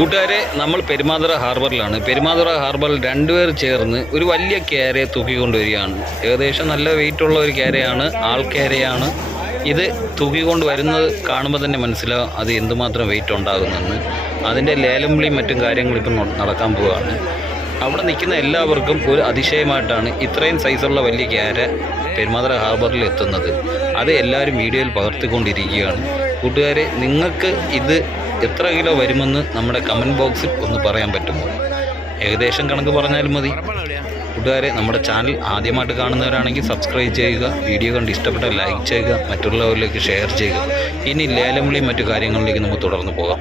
കൂട്ടുകാരെ നമ്മൾ പെരുമാതുറ ഹാർബറിലാണ്. പെരുമാതുറ ഹാർബറിൽ രണ്ടുപേർ ചേർന്ന് ഒരു വലിയ ക്യാരയെ തൂക്കിക്കൊണ്ടുവരികയാണ്. ഏകദേശം നല്ല വെയിറ്റ് ഉള്ള ഒരു ക്യാരയാണ് ആൾ ക്യാരയാണ്. ഇത് തൂക്കിക്കൊണ്ട് വരുന്നത് കാണുമ്പോൾ തന്നെ മനസ്സിലാവും അത് എന്തുമാത്രം വെയിറ്റ് ഉണ്ടാകുന്നെന്ന്. അതിന്റെ ലേലം വിളിയും മറ്റും കാര്യങ്ങളും ഇപ്പം നടക്കാൻ പോവുകയാണ്. അവിടെ നിൽക്കുന്ന എല്ലാവർക്കും ഒരു അതിശയമായിട്ടാണ് ഇത്രയും സൈസുള്ള വലിയ ക്യാര പെരുമാതുറ ഹാർബറിൽ എത്തുന്നത്. അത് എല്ലാവരും വീഡിയോയിൽ പകർത്തിക്കൊണ്ടിരിക്കുകയാണ്. കൂട്ടുകാരെ നിങ്ങൾക്ക് ഇത് എത്ര കിലോ വരുമെന്ന് നമ്മുടെ കമന്റ് ബോക്സിൽ ഒന്ന് പറയാൻ പറ്റുമോ? ഏകദേശം കണക്ക് പറഞ്ഞാലും മതി. കൂട്ടുകാരെ നമ്മുടെ ചാനൽ ആദ്യമായിട്ട് കാണുന്നവരാണെങ്കിൽ സബ്സ്ക്രൈബ് ചെയ്യുക വീഡിയോ കണ്ട് ഇഷ്ടപ്പെട്ട ലൈക്ക് ചെയ്യുക മറ്റുള്ളവരിലേക്ക് ഷെയർ ചെയ്യുക. ഇനി ലേലം വിളിയും മറ്റു കാര്യങ്ങളിലേക്ക് നമുക്ക് തുടർന്ന് പോകാം.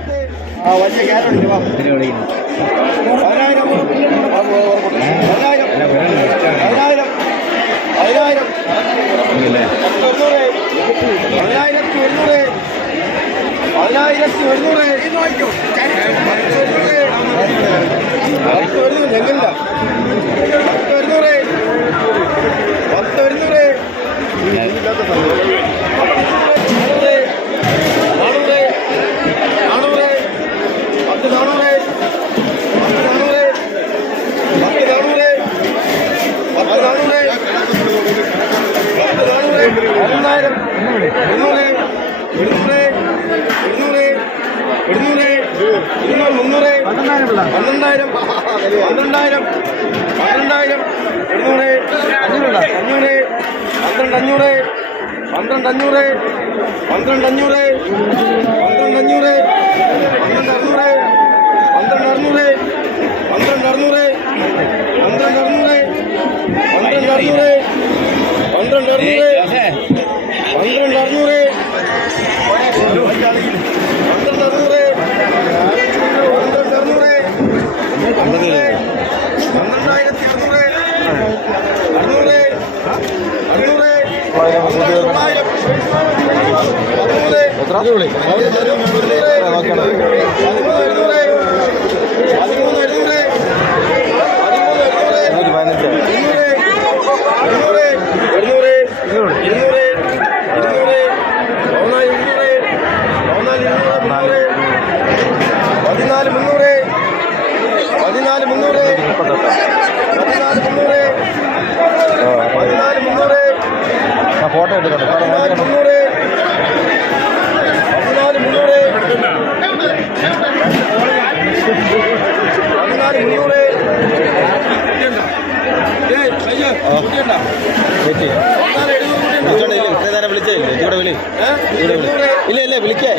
പതിനായിരത്തി ഒരുന്നൂറ് ഞങ്ങളില്ല പത്ത് വരുന്നൂറ് ഇരുന്നൂറ് ഇരുന്നൂറ് മുന്നൂറ് പന്ത്രണ്ടായിരം പന്ത്രണ്ടായിരം പന്ത്രണ്ടായിരം ഇരുന്നൂറ് അഞ്ഞൂറ് അഞ്ഞൂറ് പന്ത്രണ്ട് അഞ്ഞൂറ് പന്ത്രണ്ട് അഞ്ഞൂറ് പന്ത്രണ്ട് അഞ്ഞൂറ് പന്ത്രണ്ട് പന്ത്രണ്ട് അറുന്നൂറ് പന്ത്രണ്ട് അറുന്നൂറ് പന്ത്രണ്ട് അറുന്നൂറ് എത്ര? നോക്കണം വെയിറ്റ് വിളിച്ചോണ്ടിരിക്കും ഇത്രയും നേരം വിളിച്ചേ ഇല്ല? ഇവിടെ വിളി. ഇവിടെ വിളി ഇല്ല ഇല്ല വിളിക്കേ.